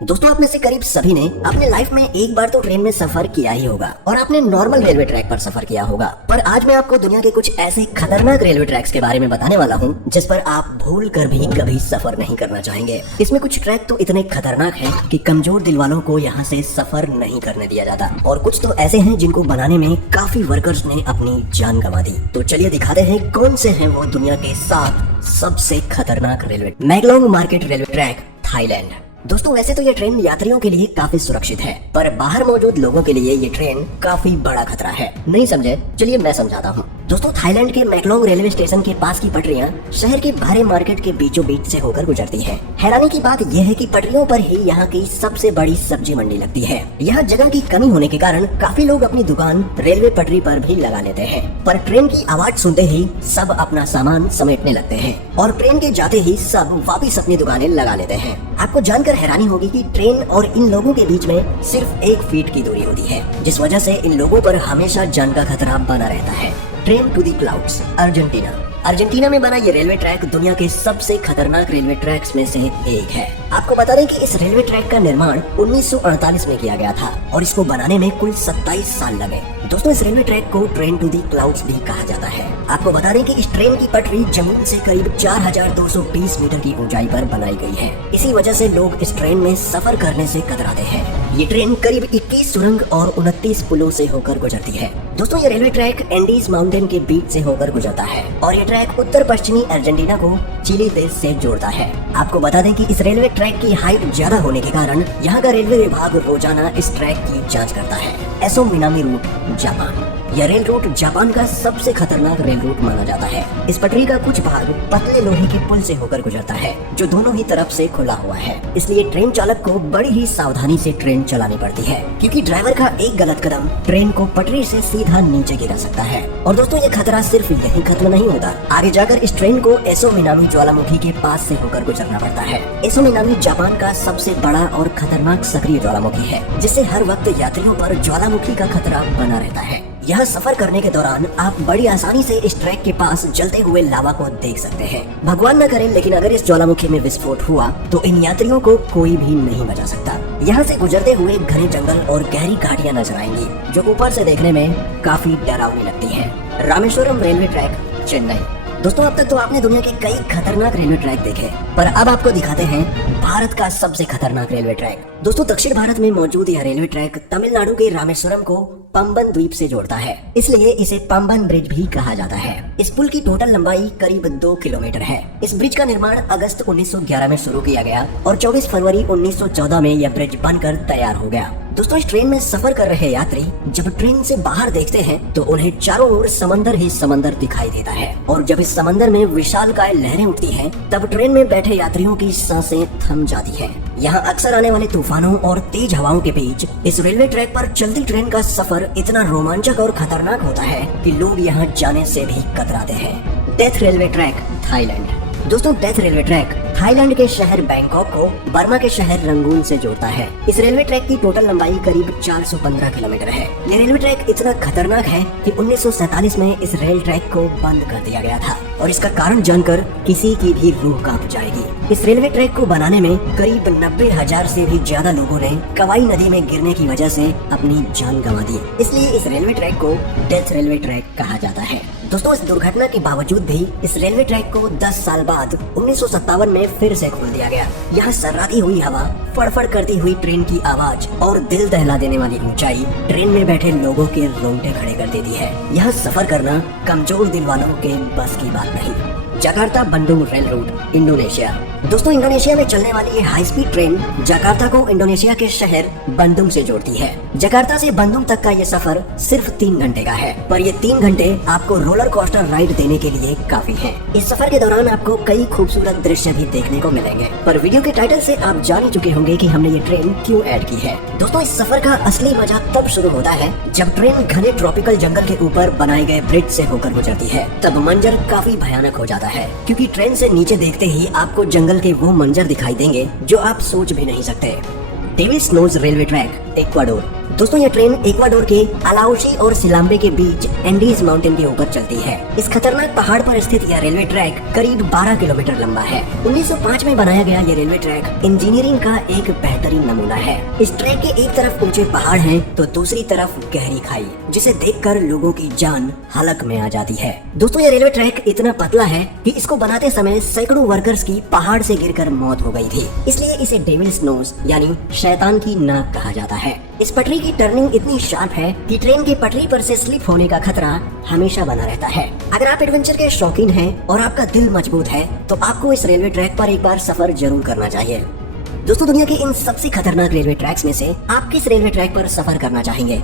दोस्तों, आप में से करीब सभी ने अपने लाइफ में एक बार तो ट्रेन में सफर किया ही होगा और आपने नॉर्मल रेलवे ट्रैक पर सफर किया होगा। पर आज मैं आपको दुनिया के कुछ ऐसे खतरनाक रेलवे ट्रैक्स के बारे में बताने वाला हूँ जिस पर आप भूल कर भी कभी सफर नहीं करना चाहेंगे। इसमें कुछ ट्रैक तो इतने खतरनाक हैं कि कमजोर दिल वालों को यहाँ से सफर नहीं करने दिया जाता, और कुछ तो ऐसे हैं जिनको बनाने में काफी वर्कर्स ने अपनी जान गंवा दी। तो चलिए दिखाते हैं कौन से हैं वो दुनिया के 7 सबसे खतरनाक railway. Maeklong market railway track, Thailand. दोस्तों, वैसे तो ये ट्रेन यात्रियों के लिए काफी सुरक्षित है, पर बाहर मौजूद लोगों के लिए ये ट्रेन काफी बड़ा खतरा है। नहीं समझे? चलिए मैं समझाता हूँ। दोस्तों, थाईलैंड के मैकलोंग रेलवे स्टेशन के पास की पटरियां शहर के भरे मार्केट के बीचों बीच से होकर गुजरती है। हैरानी की बात यह है कि पटरियों पर ही यहाँ की सबसे बड़ी सब्जी मंडी लगती है। यहाँ जगह की कमी होने के कारण काफी लोग अपनी दुकान रेलवे पटरी पर भी लगा लेते हैं, पर ट्रेन की आवाज सुनते ही सब अपना सामान समेटने लगते हैं और ट्रेन के जाते ही सब वापिस अपनी दुकानें लगा लेते हैं। आपको जानकर हैरानी होगी कि ट्रेन और इन लोगों के बीच में सिर्फ 1 फीट की दूरी होती है, जिस वजह से इन लोगों पर हमेशा जान का खतरा बना रहता है। Train to the clouds, Argentina. Argentina में बना ये रेलवे ट्रैक दुनिया के सबसे खतरनाक रेलवे ट्रैक्स में से एक है। आपको बता दें कि इस रेलवे ट्रैक का निर्माण 1948 में किया गया था और इसको बनाने में कुल 27 साल लगे। दोस्तों, इस रेलवे ट्रैक को ट्रेन टू द क्लाउड्स भी कहा जाता है। आपको बता दें कि इस ट्रेन की पटरी जमीन से करीब 4220 मीटर की ऊंचाई पर बनाई गई है। इसी वजह से लोग इस ट्रेन में सफर करने से कतराते हैं। ये ट्रेन करीब 21 सुरंग और 29 पुलों से होकर गुजरती है। दोस्तों, ये रेलवे ट्रैक एंडीज माउंटेन के बीच से होकर गुजरता है और ये ट्रैक उत्तर पश्चिमी अर्जेंटीना को चिली देश से जोड़ता है। आपको बता दें कि इस रेलवे ट्रैक की हाइट ज्यादा होने के कारण यहाँ का रेलवे विभाग रोजाना इस ट्रैक की जांच करता है। Aso Minami route, Japan. यह रेल रूट जापान का सबसे खतरनाक रेल रूट माना जाता है। इस पटरी का कुछ भाग पतले लोहे के पुल से होकर गुजरता है जो दोनों ही तरफ से खुला हुआ है, इसलिए ट्रेन चालक को बड़ी ही सावधानी से ट्रेन चलानी पड़ती है, क्योंकि ड्राइवर का एक गलत कदम ट्रेन को पटरी से सीधा नीचे गिरा सकता है। और दोस्तों, ये खतरा सिर्फ यहीं खत्म नहीं होता। आगे जाकर इस ट्रेन को एसो मिनामी ज्वालामुखी के पास से होकर गुजरना पड़ता है। एसो मिनामी जापान का सबसे बड़ा और खतरनाक सक्रिय ज्वालामुखी है, जिससे हर वक्त यात्रियों पर ज्वालामुखी का खतरा बना रहता है। यहाँ सफर करने के दौरान आप बड़ी आसानी से इस ट्रैक के पास जलते हुए लावा को देख सकते हैं। भगवान न करे, लेकिन अगर इस ज्वालामुखी में विस्फोट हुआ तो इन यात्रियों को कोई भी नहीं बचा सकता। यहाँ से गुजरते हुए घने जंगल और गहरी घाटियाँ नजर आएंगी जो ऊपर से देखने में काफी डरावनी लगती है। Rameswaram railway track, Chennai. दोस्तों, अब तक तो आपने दुनिया के कई खतरनाक रेलवे ट्रैक देखे, पर अब आपको दिखाते हैं भारत का सबसे खतरनाक रेलवे ट्रैक। दोस्तों, दक्षिण भारत में मौजूद यह रेलवे ट्रैक तमिलनाडु के रामेश्वरम को पंबन द्वीप से जोड़ता है, इसलिए इसे पंबन ब्रिज भी कहा जाता है। इस पुल की टोटल लंबाई करीब 2 किलोमीटर है। इस ब्रिज का निर्माण अगस्त 1911 में शुरू किया गया और 24 फरवरी 1914 में यह ब्रिज बनकर तैयार हो गया। दोस्तों, इस ट्रेन में सफर कर रहे यात्री जब ट्रेन से बाहर देखते हैं तो उन्हें चारों ओर समंदर ही समंदर दिखाई देता है, और जब इस समंदर में विशालकाय लहरें उठती हैं, तब ट्रेन में बैठे यात्रियों की सांसें थम जाती हैं। यहाँ अक्सर आने वाले तूफानों और तेज हवाओं के बीच इस रेलवे ट्रैक पर चलती ट्रेन का सफर इतना रोमांचक और खतरनाक होता है कि लोग यहाँ जाने से भी कतराते हैं। Death railway track, Thailand. दोस्तों, डेथ रेलवे ट्रैक थाईलैंड के शहर बैंकॉक को बर्मा के शहर रंगून से जोड़ता है। इस रेलवे ट्रैक की टोटल लंबाई करीब 415 किलोमीटर है। ये रेलवे ट्रैक इतना खतरनाक है कि 1947 में इस रेल ट्रैक को बंद कर दिया गया था, और इसका कारण जानकर किसी की भी रूह कांप जाएगी। इस रेलवे ट्रैक को बनाने में करीब 90,000 से भी ज्यादा लोगों ने कवाई नदी में गिरने की वजह से अपनी जान गंवा दी, इसलिए इस रेलवे ट्रैक को डेथ रेलवे ट्रैक कहा जाता है। दोस्तों, इस दुर्घटना के बावजूद भी इस रेलवे ट्रैक को 10 साल बाद 1957 में फिर से खोल दिया गया। यहाँ सर्राती हुई हवा, फड़फड़ करती हुई ट्रेन की आवाज और दिल दहला देने वाली ऊंचाई ट्रेन में बैठे लोगों के रोंगटे खड़े कर देती है। यहाँ सफर करना कमजोर दिल वालों के बस की बात नहीं। Jakarta Bandung rail route, Indonesia. दोस्तों, इंडोनेशिया में चलने वाली ये हाई स्पीड ट्रेन जकार्ता को इंडोनेशिया के शहर बंदुंग से जोड़ती है। जकार्ता से बंदुंग तक का ये सफर सिर्फ 3 घंटे का है, पर ये 3 घंटे आपको रोलर कोस्टर राइड देने के लिए काफी है। इस सफर के दौरान आपको कई खूबसूरत दृश्य भी देखने को मिलेंगे, पर वीडियो के टाइटल से आप जान ही चुके होंगे कि हमने ये ट्रेन क्यों ऐड की है। दोस्तों, इस सफर का असली मजा तब शुरू होता है जब ट्रेन घने ट्रॉपिकल जंगल के ऊपर बनाए गए ब्रिज से होकर गुजरती है। तब मंजर काफी भयानक हो जाता है, क्योंकि ट्रेन से नीचे देखते ही आपको जंगल के वो मंजर दिखाई देंगे जो आप सोच भी नहीं सकते। Devil's Nose railway track, Ecuador. दोस्तों ये ट्रेन इक्वाडोर के अलाउशी और सिलाम्बे के बीच एंडीज माउंटेन के ऊपर चलती है। इस खतरनाक पहाड़ पर स्थित यह रेलवे ट्रैक करीब 12 किलोमीटर लंबा है। 1905 में बनाया गया ये रेलवे ट्रैक इंजीनियरिंग का एक बेहतरीन नमूना है। इस ट्रैक के एक तरफ ऊंचे पहाड़ हैं तो दूसरी तरफ गहरी खाई, जिसे देखकर लोगों की जान हलक में आ जाती है। दोस्तों ये रेलवे ट्रैक इतना पतला है कि इसको बनाते समय सैकड़ों वर्कर्स की पहाड़ से गिरकर मौत हो गई थी। इसलिए इसे डेविल्स नोज यानी शैतान की नाक कहा जाता है। इस पटरी की टर्निंग इतनी शार्प है कि ट्रेन की पटरी पर से स्लिप होने का खतरा हमेशा बना रहता है। अगर आप एडवेंचर के शौकीन हैं और आपका दिल मजबूत है तो आपको इस रेलवे ट्रैक पर एक बार सफर जरूर करना चाहिए। दोस्तों दुनिया के इन सबसे खतरनाक रेलवे ट्रैक्स में से आप किस रेलवे ट्रैक पर सफर करना चाहेंगे?